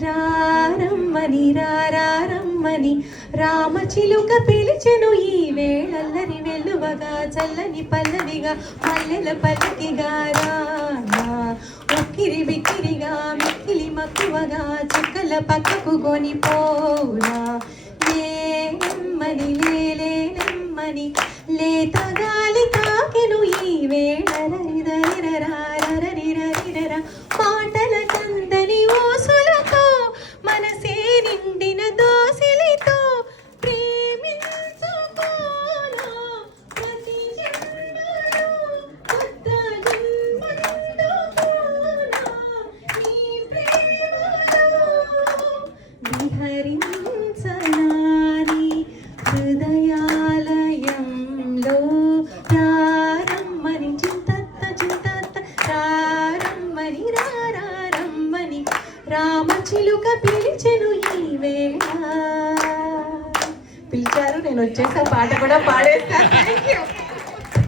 రారమ్మని రారమ్మని రామచిలుక పిలిచెను ఈ వేళల్లరి వెలువగా చల్లని పల్లవిగా మల్లెల పల్లకిగా రానా ఉక్కిరి బిక్కిరిగా మిక్కిలి మక్కువగా చుక్కల పక్కకు కొనిపోనా లేనమ్మని లేనమ్మని లేత గాలి తాకెను ఈ వేళ పాటల కందని ఓసులతో మనసే నిండిన దోసిలితో ప్రేమించుకోనా ప్రతి జన్మలో కొత్త జన్మందుకోనా నీ ప్రేమలో విహరించనాని హృదయాలయంలో రారమ్మని చింతత్త రారమ్మని రారమ్మని రామచిలుక పిలిచెను ఈ వేళ. పిలిచారు, నేను వచ్చేసా, పాట కూడా పాడేస్తా. Thank you.